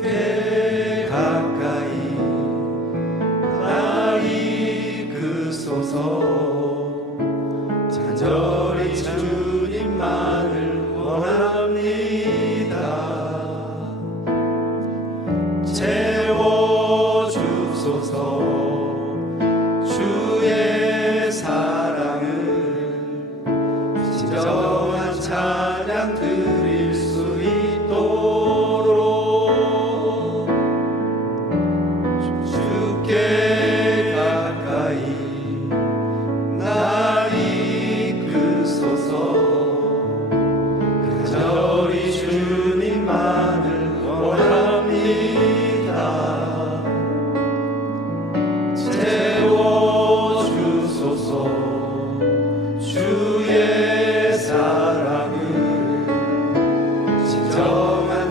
주께 가까이 나이 그소서.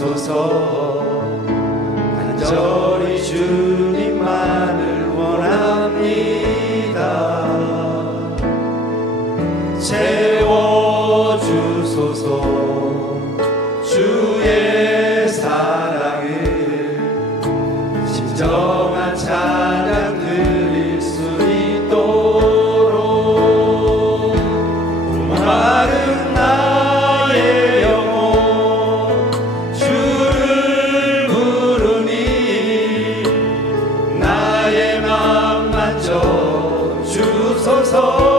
이끌소서. 간절히 주 soul.